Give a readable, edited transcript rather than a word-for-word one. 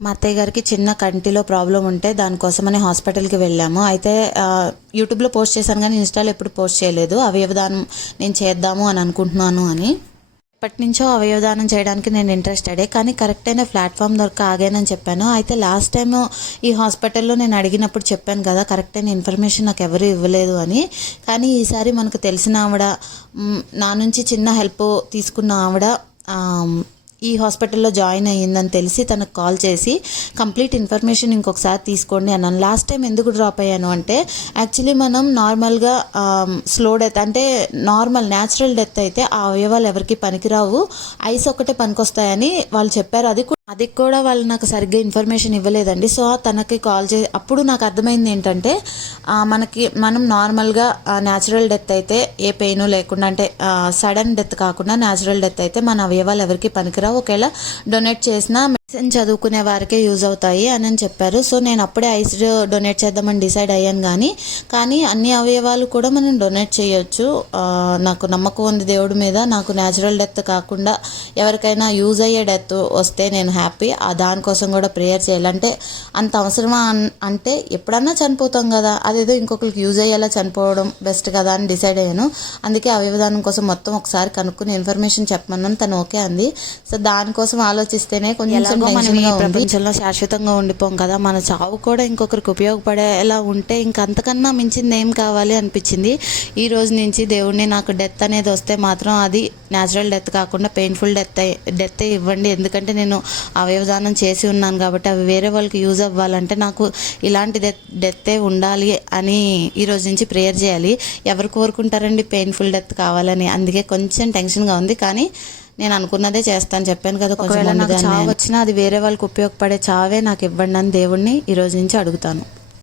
మా అత్తయ్య గారికి చిన్న కంటిలో ప్రాబ్లం ఉంటే దానికోసమని హాస్పిటల్కి వెళ్ళాము. అయితే యూట్యూబ్లో పోస్ట్ చేశాను కానీ ఇన్స్టాలో ఎప్పుడు పోస్ట్ చేయలేదు. అవయవదానం నేను చేద్దాము అని అనుకుంటున్నాను అని. ఎప్పటి నుంచో అవయవదానం చేయడానికి నేను ఇంట్రెస్టెడే, కానీ కరెక్ట్ అయిన ప్లాట్ఫామ్ దొరక ఆగానని చెప్పాను. అయితే లాస్ట్ టైం ఈ హాస్పిటల్లో నేను అడిగినప్పుడు చెప్పాను కదా, కరెక్ట్ అయిన ఇన్ఫర్మేషన్ నాకు ఎవరు ఇవ్వలేదు అని. కానీ ఈసారి మనకు తెలిసిన ఆవిడ, నా నుంచి చిన్న హెల్ప్ తీసుకున్న ఆవిడ ఈ హాస్పిటల్లో జాయిన్ అయ్యిందని తెలిసి తనకు కాల్ చేసి కంప్లీట్ ఇన్ఫర్మేషన్ ఇంకొకసారి తీసుకోండి అన్నాను. లాస్ట్ టైం ఎందుకు డ్రాప్ అయ్యాను అంటే, యాక్చువల్లీ మనం నార్మల్గా స్లో డెత్ అంటే నార్మల్ న్యాచురల్ డెత్ అయితే ఆ అవయవాలు ఎవరికి పనికిరావు, ఐస్ ఒకటే పనికొస్తాయని వాళ్ళు చెప్పారు. అది కూడా వాళ్ళు నాకు సరిగ్గా ఇన్ఫర్మేషన్ ఇవ్వలేదండి. సో తనకి కాల్ చేసి అప్పుడు నాకు అర్థమైంది ఏంటంటే, మనం నార్మల్గా న్యాచురల్ డెత్ అయితే ఏ పెయిన్ లేకుండా, అంటే సడన్ డెత్ కాకుండా న్యాచురల్ డెత్ అయితే మన అవయవాలు ఎవరికి పనికిరావు, ఒకవేళ డొనేట్ చేసినా మెడిసిన్ చదువుకునే వారికే యూజ్ అవుతాయి అని చెప్పారు. సో నేను అప్పుడే ఐస్ డొనేట్ చేద్దామని డిసైడ్ అయ్యాను. కానీ అన్ని అవయవాలు కూడా మనం డొనేట్ చేయొచ్చు. నాకు నమ్మకం ఉంది దేవుడి మీద. నాకు న్యాచురల్ డెత్ కాకుండా ఎవరికైనా యూజ్ అయ్యే డెత్ వస్తే నేను హ్యాపీ. దానికోసం కూడా ప్రేయర్ చేయాలంటే అంత అవసరమా అంటే, ఎప్పుడన్నా చనిపోతాం కదా, అదేదో ఇంకొకరికి యూజ్ అయ్యేలా చనిపోవడం బెస్ట్ కదా అని డిసైడ్ అయ్యాను. అందుకే అవయవదానం కోసం మొత్తం ఒకసారి కనుక్కుని ఇన్ఫర్మేషన్ చెప్పమన్నాను. తను ఓకే అంది. సో దానికోసం ఆలోచిస్తేనే కొంచెం మనం ఈ ప్రపంచంలో శాశ్వతంగా ఉండిపోం కదా, మన చావు కూడా ఇంకొకరికి ఉపయోగపడేలా ఉంటే ఇంకా అంతకన్నా మించింది ఏం కావాలి అనిపించింది. ఈ రోజు నుంచి దేవుడిని, నాకు డెత్ అనేది వస్తే మాత్రం అది న్యాచురల్ డెత్ కాకుండా పెయిన్ఫుల్ డెత్ ఇవ్వండి. ఎందుకంటే నేను అవయవదానం చేసి ఉన్నాను కాబట్టి అవి వేరే వాళ్ళకి యూజ్ అవ్వాలంటే నాకు ఇలాంటి డెత్తే ఉండాలి అని ఈరోజు నుంచి ప్రేయర్ చేయాలి. ఎవరు కోరుకుంటారండి పెయిన్ఫుల్ డెత్ కావాలని? అందుకే కొంచెం టెన్షన్గా ఉంది. కానీ నేను అనుకున్నదే చేస్తాను. చెప్పాను కదా, కొంచెం చావు వచ్చినా అది వేరే వాళ్ళకి ఉపయోగపడే చావే నాకు ఇవ్వండి అని దేవుడిని ఈరోజు నుంచి అడుగుతాను.